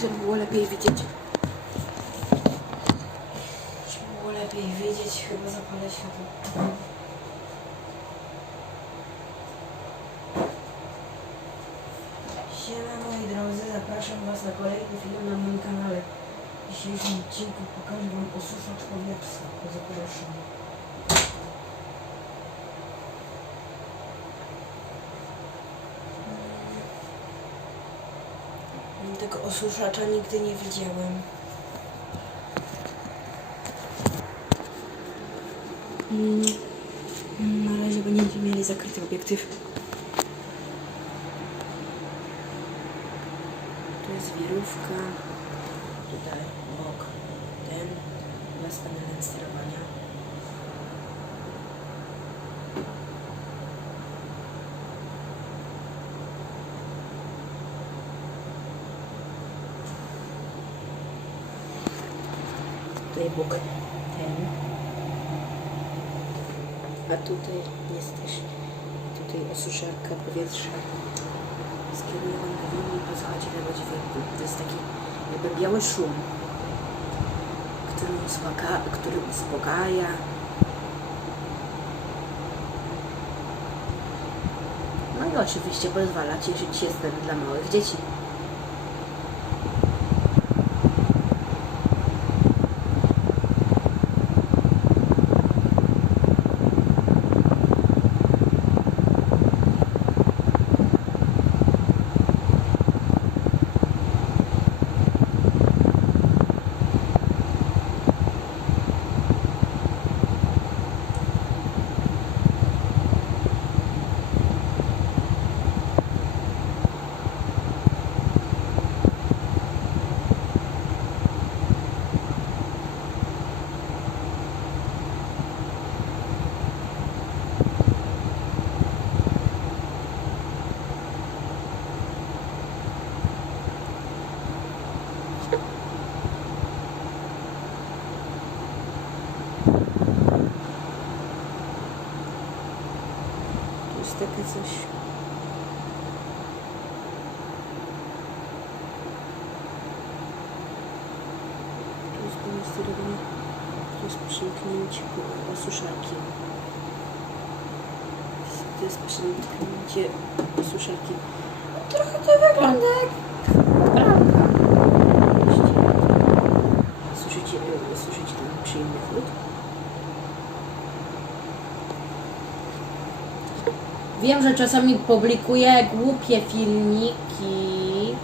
Żeby było lepiej widzieć. Żeby było lepiej widzieć, chyba zapalę światło. Siema moi drodzy, zapraszam Was na kolejny film na moim kanale. W dzisiejszym odcinku pokażę Wam osuszacz powietrza. Zapraszam. Tego osuszacza nigdy nie widziałem. Mm, Na razie będziecie mieli zakryty obiektyw. Tu jest wirówka. Tutaj obok ten. Dla z panelem sterowania. Bok ten. A tutaj jest też tutaj osuszarka powietrza skierowana do linii tego dźwięku. To jest taki jakby biały szum, który, uspoka który uspokaja. No i oczywiście pozwala cieszyć się snem dla małych dzieci. Takie coś. Tu jest jest przymknięcie osuszarki. To jest przymknięcie osuszarki. No, trochę to wygląda Wiem, że czasami publikuję głupie filmiki,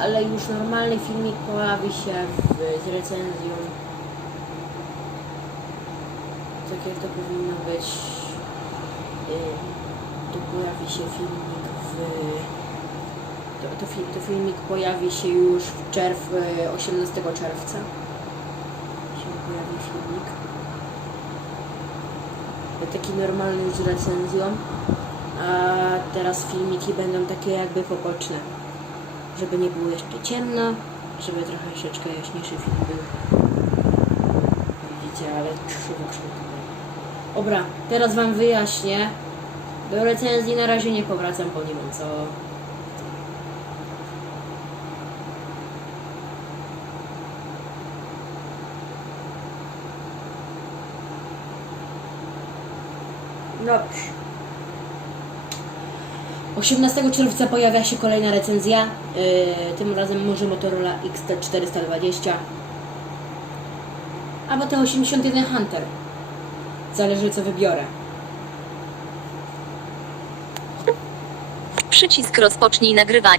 ale już normalny filmik pojawi się w, z recenzją. Tak jak to powinno być. Yy, Tu pojawi się filmik w... To, to, to filmik pojawi się już w czerw, 18 czerwca. Się pojawi filmik taki normalny z recenzją, a teraz filmiki będą takie jakby poboczne, żeby nie było jeszcze ciemno, żeby trochę troszeczkę jaśniejszy film był. Widzicie, ale krzywo. Dobra, teraz Wam wyjaśnię. Do recenzji na razie nie powracam, bo nie wiem co. Dobrze. 18 czerwca pojawia się kolejna recenzja. Yy, tym razem może Motorola XT420. Albo T81 Hunter. Zależy co wybiorę. Przycisk rozpocznij nagrywanie.